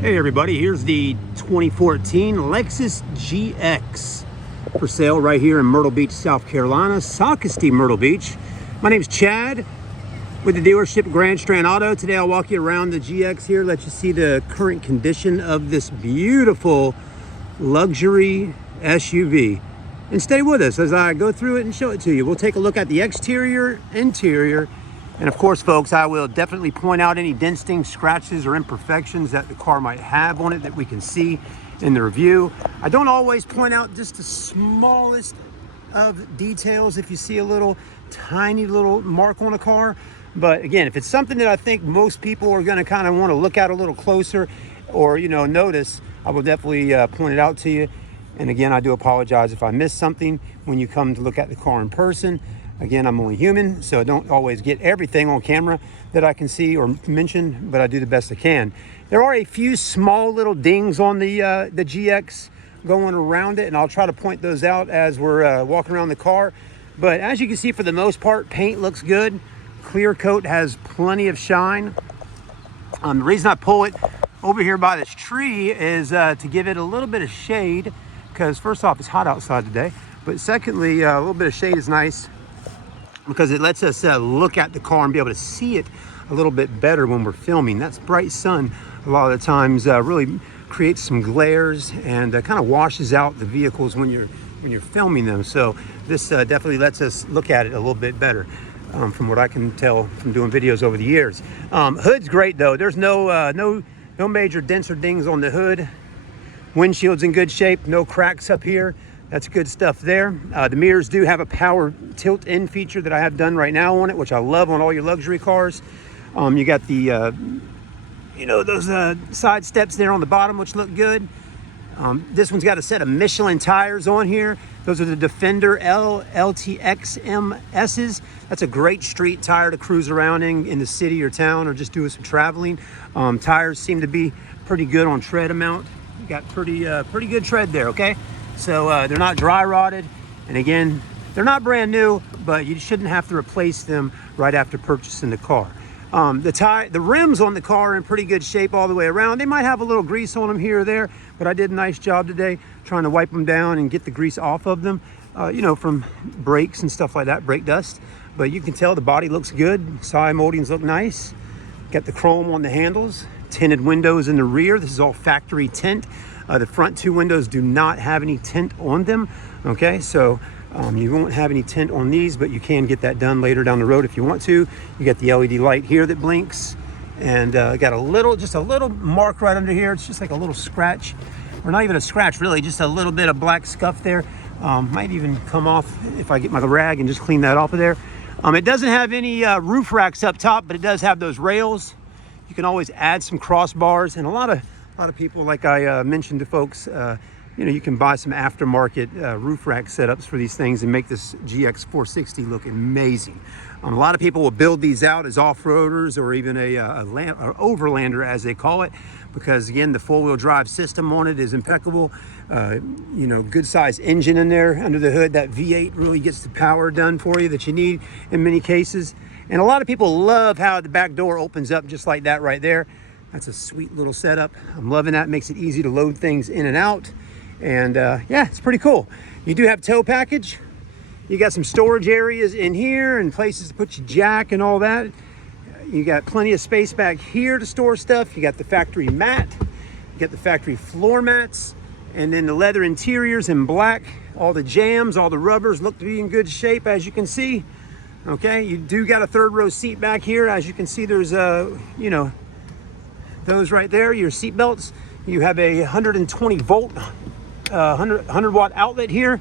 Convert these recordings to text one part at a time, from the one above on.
Hey everybody, here's the 2014 Lexus GX for sale right here in Myrtle Beach, South Carolina, Sockasty, Myrtle Beach. My name's Chad with the dealership Grand Strand Auto. Today I'll walk you around the GX here, let you see the current condition of this beautiful luxury SUV. And stay with us as I go through it and show it to you. We'll take a look at the exterior, interior, and of course, folks, I will definitely point out any dents, stings, scratches, or imperfections that the car might have on it that we can see in the review. I don't always point out just the smallest of details if you see a little tiny little mark on a car. But again, if it's something that I think most people are going to kind of want to look at a little closer or, notice, I will definitely point it out to you. And again, I do apologize if I missed something when you come to look at the car in person. Again, I'm only human, so I don't always get everything on camera that I can see or mention, but I do the best I can. There are a few small little dings on the GX going around it, and I'll try to point those out as we're walking around the car. But as you can see, for the most part, paint looks good. Clear coat has plenty of shine. The reason I pull it over here by this tree is to give it a little bit of shade, because first off, it's hot outside today, but secondly, a little bit of shade is nice, because it lets us look at the car and be able to see it a little bit better when we're filming. That's bright sun a lot of the times really creates some glares and kind of washes out the vehicles when you're filming them. So this definitely lets us look at it a little bit better from what I can tell from doing videos over the years. Hood's great though. There's no major dents or dings on the hood. Windshield's in good shape, no cracks up here. That's good stuff there. The mirrors do have a power tilt-in feature that I have done right now on it, which I love on all your luxury cars. You got the, those side steps there on the bottom, which look good. This one's got a set of Michelin tires on here. Those are the Defender LTX-MSs. That's a great street tire to cruise around in the city or town or just do some traveling. Tires seem to be pretty good on tread amount. You got pretty good tread there, okay? So they're not dry rotted, and again, they're not brand new, but you shouldn't have to replace them right after purchasing the car. The rims on the car are in pretty good shape all the way around. They might have a little grease on them here or there, but I did a nice job today trying to wipe them down and get the grease off of them, from brakes and stuff like that, brake dust. But you can tell the body looks good. Side moldings look nice. Got the chrome on the handles, tinted windows in the rear. This is all factory tint. The front two windows do not have any tint on them. Okay, so you won't have any tint on these, but you can get that done later down the road if you want to. You got the LED light here that blinks, and got just a little mark right under here. It's just like a little scratch, or not even a scratch really, just a little bit of black scuff there. Might even come off if I get my rag and just clean that off of there. It doesn't have any roof racks up top, but it does have those rails. You can always add some crossbars, and a lot of people, like I mentioned to folks, you can buy some aftermarket roof rack setups for these things and make this GX460 look amazing. A lot of people will build these out as off-roaders or even a overlander, as they call it, because again, the four-wheel drive system on it is impeccable. Good size engine in there under the hood. That V8 really gets the power done for you that you need in many cases. And a lot of people love how the back door opens up just like that right there. That's a sweet little setup. I'm loving that. Makes it easy to load things in and out. And yeah, it's pretty cool. You do have tow package. You got some storage areas in here and places to put your jack and all that. You got plenty of space back here to store stuff. You got the factory mat. You got the factory floor mats. And then the leather interiors in black. All the jams, all the rubbers look to be in good shape, as you can see. Okay, you do got a third row seat back here. As you can see, there's those right there, your seat belts. You have a 120 volt 100 watt outlet here,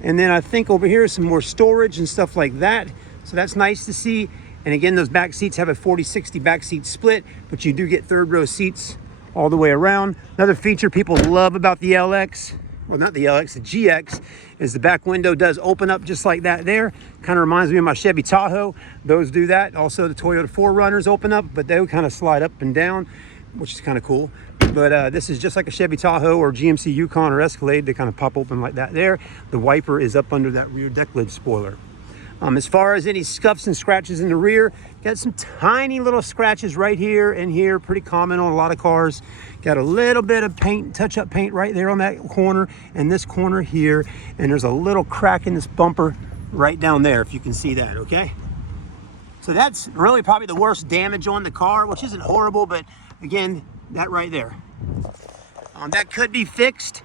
and then I think over here some more storage and stuff like that, so that's nice to see. And again, those back seats have a 40-60 back seat split, but you do get third row seats all the way around. Another feature people love about the LX, well, not the LX, the GX, is the back window does open up just like that there. Kind of reminds me of my Chevy Tahoe. Those do that. Also the Toyota 4Runners open up, but they kind of slide up and down, which is kind of cool. But this is just like a Chevy Tahoe or GMC Yukon or Escalade. They kind of pop open like that there. The wiper is up under that rear deck lid spoiler. As far as any scuffs and scratches in the rear, got some tiny little scratches right here and here, pretty common on a lot of cars. Got a little bit of paint, touch-up paint right there on that corner and this corner here, and there's a little crack in this bumper right down there, if you can see that, okay? So that's really probably the worst damage on the car, which isn't horrible, but again, that right there. That could be fixed,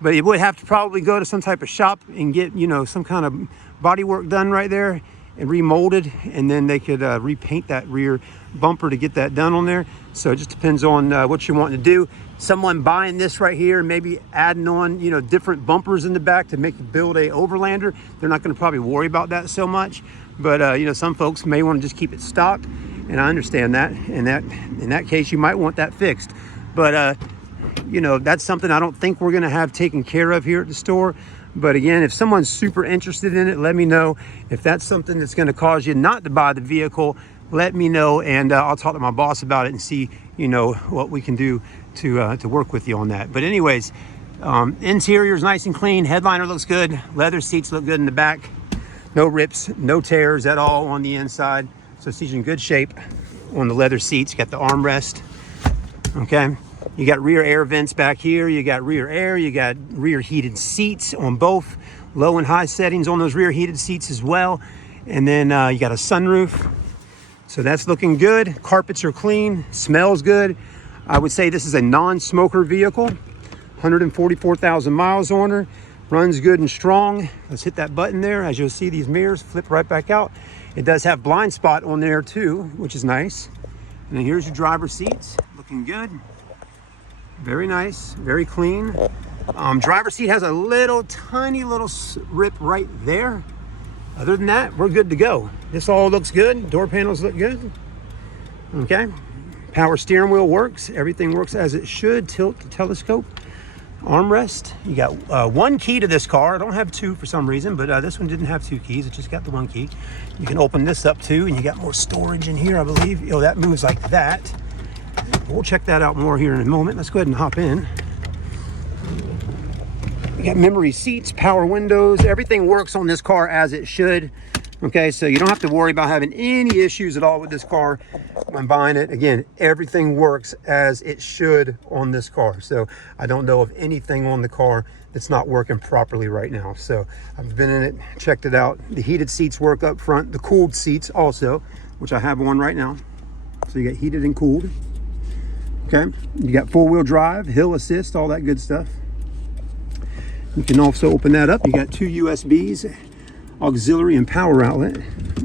but you would have to probably go to some type of shop and get, you know, some kind of body work done right there and remolded, and then they could repaint that rear bumper to get that done on there. So it just depends on what you're wanting to do. Someone buying this right here and maybe adding on, you know, different bumpers in the back to make you build a overlander, they're not going to probably worry about that so much. But you know, some folks may want to just keep it stock, and I understand that. And in that case, you might want that fixed. But you know, that's something I don't think we're going to have taken care of here at the store. But again, if someone's super interested in it, let me know. If that's something that's going to cause you not to buy the vehicle, let me know, and I'll talk to my boss about it and see, you know, what we can do to work with you on that. But anyways, interior is nice and clean. Headliner looks good. Leather seats look good in the back. No rips, no tears at all on the inside. So seats in good shape on the leather seats. Got the armrest. Okay. You got rear air vents back here. You got rear air. You got rear heated seats on both low and high settings on those rear heated seats as well. And then you got a sunroof. So that's looking good. Carpets are clean. Smells good. I would say this is a non-smoker vehicle. 144,000 miles on her. Runs good and strong. Let's hit that button there. As you'll see, these mirrors flip right back out. It does have blind spot on there too, which is nice. And then here's your driver's seats. Looking good. Very nice, very clean. Driver's seat has a little tiny little rip right there. Other than that, we're good to go. This all looks good. Door panels look good. Okay. Power steering wheel works. Everything works as it should. Tilt the telescope. Armrest. You got one key to this car. I don't have two for some reason, but this one didn't have two keys. It just got the one key. You can open this up too, and you got more storage in here, I believe. Oh, that moves like that. We'll check that out more here in a moment. Let's go ahead and hop in. We got memory seats, power windows. Everything works on this car as it should. Okay, so you don't have to worry about having any issues at all with this car when buying it. Again, everything works as it should on this car. So I don't know of anything on the car that's not working properly right now. So I've been in it, checked it out. The heated seats work up front. The cooled seats also, which I have on right now. So you got heated and cooled. Okay, you got four-wheel drive, hill assist, all that good stuff. You can also open that up. You got two USBs, auxiliary and power outlet.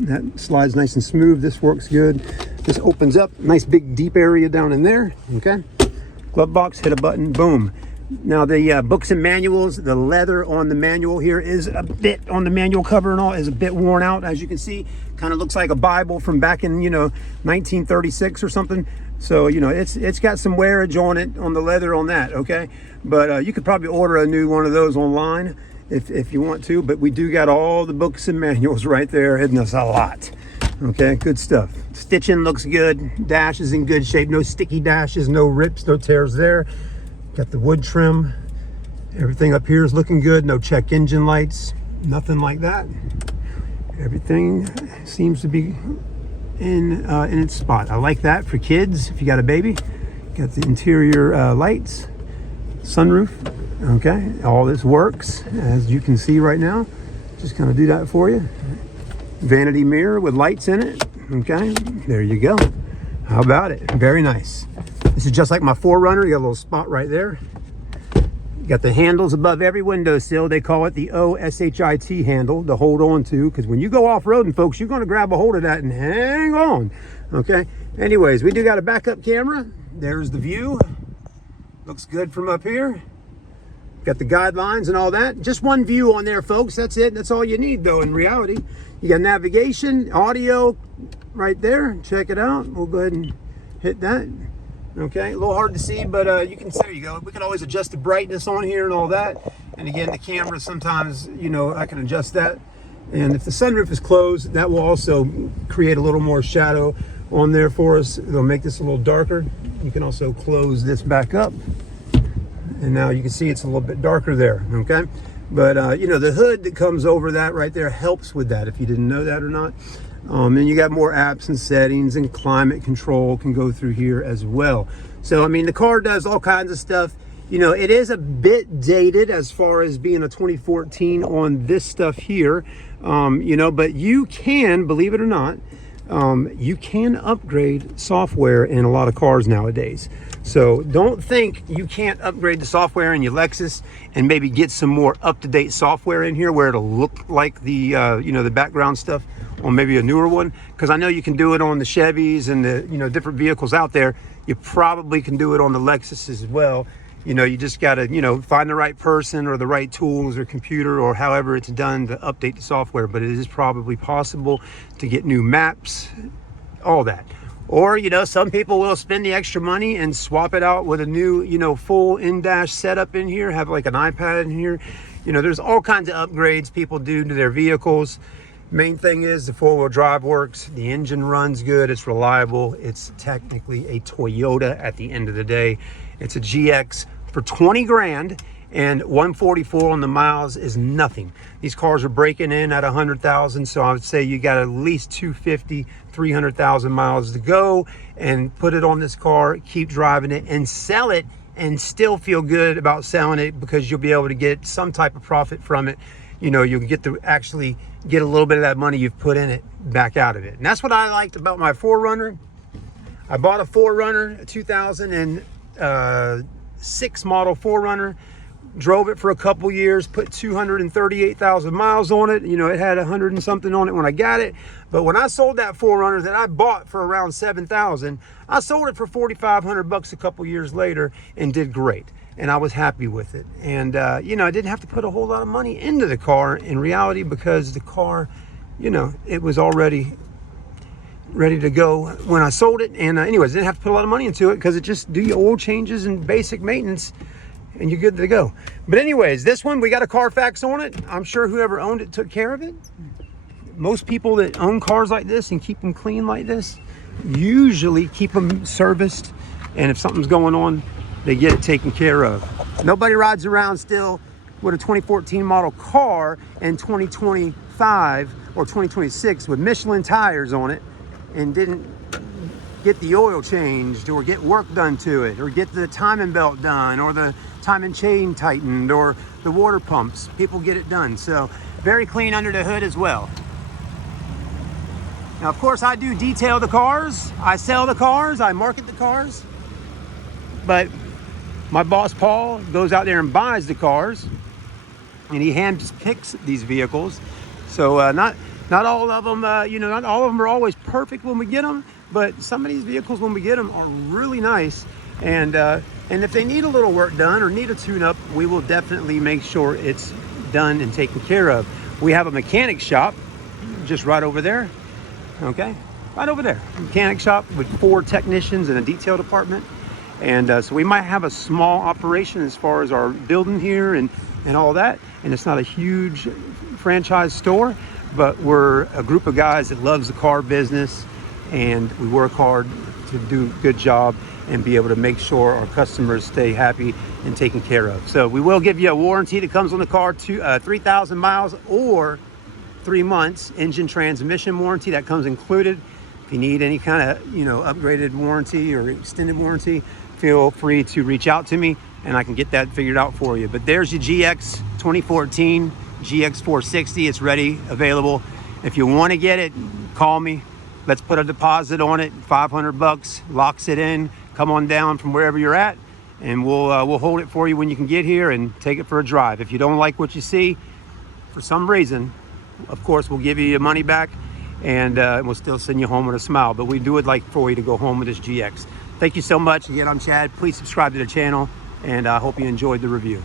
That slides nice and smooth. This works good. This opens up, nice big deep area down in there. Okay, glove box, hit a button, boom. Now the books and manuals, the leather on the manual here is a bit, on the manual cover and all, is a bit worn out, as you can see. Kind of looks like a Bible from back in, you know, 1936 or something. So, you know, it's got some wearage on it, on the leather on that, okay? But you could probably order a new one of those online if you want to. But we do got all the books and manuals right there, hitting us a lot. Okay, good stuff. Stitching looks good. Dash is in good shape. No sticky dashes, no rips, no tears there. Got the wood trim. Everything up here is looking good. No check engine lights, nothing like that. Everything seems to be in its spot. I like that for kids. If you got a baby, got the interior lights, sunroof. Okay, all this works as you can see right now. Just kind of do that for you. Vanity mirror with lights in it. Okay, there you go. How about it? Very nice. This is just like my 4Runner. You got a little spot right there. You got the handles above every windowsill. They call it the OSHIT handle to hold on to, because when you go off-roading, folks, you're going to grab a hold of that and hang on. Okay, anyways, we do got a backup camera. There's the view. Looks good from up here. Got the guidelines and all that. Just one view on there, folks. That's it. That's all you need, though, in reality. You got navigation, audio right there. Check it out. We'll go ahead and hit that. Okay, a little hard to see, but you can, there you go. We can always adjust the brightness on here and all that. And again, the camera, sometimes, you know, I can adjust that. And if the sunroof is closed, that will also create a little more shadow on there for us. It'll make this a little darker. You can also close this back up. And now you can see it's a little bit darker there, okay? But you know, the hood that comes over that right there helps with that, if you didn't know that or not. And you got more apps and settings, and climate control can go through here as well. So I mean, the car does all kinds of stuff. You know, it is a bit dated as far as being a 2014 on this stuff here, you know, but you can, believe it or not, you can upgrade software in a lot of cars nowadays. So don't think you can't upgrade the software in your Lexus and maybe get some more up-to-date software in here where it'll look like the, you know, the background stuff on maybe a newer one. Because I know you can do it on the Chevys and the, you know, different vehicles out there. You probably can do it on the Lexus as well. You know, you just got to, you know, find the right person or the right tools or computer or however it's done to update the software. But it is probably possible to get new maps, all that. Or, you know, some people will spend the extra money and swap it out with a new, you know, full in-dash setup in here, have like an iPad in here. You know, there's all kinds of upgrades people do to their vehicles. Main thing is the four-wheel drive works, the engine runs good, it's reliable, it's technically a Toyota at the end of the day. It's a GX for 20 grand, and 144 on the miles is nothing. These cars are breaking in at 100,000, so I would say you got at least 250, 300,000 miles to go, and put it on this car, keep driving it, and sell it, and still feel good about selling it because you'll be able to get some type of profit from it. You know, you'll get to actually get a little bit of that money you've put in it back out of it. And that's what I liked about my 4Runner. I bought a 4Runner, a 2006 model 4Runner, drove it for a couple years, put 238,000 miles on it. You know, it had 100 and something on it when I got it. But when I sold that 4Runner that I bought for around 7,000, I sold it for 4,500 bucks a couple years later and did great. And I was happy with it. And, you know, I didn't have to put a whole lot of money into the car in reality because the car, you know, it was already ready to go when I sold it. And anyways, didn't have to put a lot of money into it because it just do your oil changes and basic maintenance and you're good to go. But anyways, this one, we got a Carfax on it. I'm sure whoever owned it took care of it. Most people that own cars like this and keep them clean like this usually keep them serviced. And if something's going on, they get it taken care of. Nobody rides around still with a 2014 model car in 2025 or 2026 with Michelin tires on it and didn't get the oil changed or get work done to it or get the timing belt done or the timing chain tightened or the water pumps. People get it done. So very clean under the hood as well. Now, of course, I do detail the cars. I sell the cars. I market the cars. But my boss, Paul, goes out there and buys the cars, and he hand picks these vehicles. So not all of them, you know, not all of them are always perfect when we get them, but some of these vehicles when we get them are really nice. And if they need a little work done or need a tune-up, we will definitely make sure it's done and taken care of. We have a mechanic shop just right over there, okay? Right over there, mechanic shop with 4 technicians and a detail department. And so we might have a small operation as far as our building here and all that. And it's not a huge franchise store, but we're a group of guys that loves the car business, and we work hard to do a good job and be able to make sure our customers stay happy and taken care of. So we will give you a warranty that comes on the car to 3,000 miles or 3 months engine transmission warranty that comes included. If you need any kind of, you know, upgraded warranty or extended warranty, feel free to reach out to me and I can get that figured out for you. But there's your GX 2014 GX460. It's ready, available. If you want to get it, call me. Let's put a deposit on it, 500 bucks, locks it in. Come on down from wherever you're at, and we'll hold it for you when you can get here and take it for a drive. If you don't like what you see, for some reason, of course, we'll give you your money back, and we'll still send you home with a smile. But we do it like for you to go home with this GX. Thank you so much. Again, I'm Chad. Please subscribe to the channel, and I hope you enjoyed the review.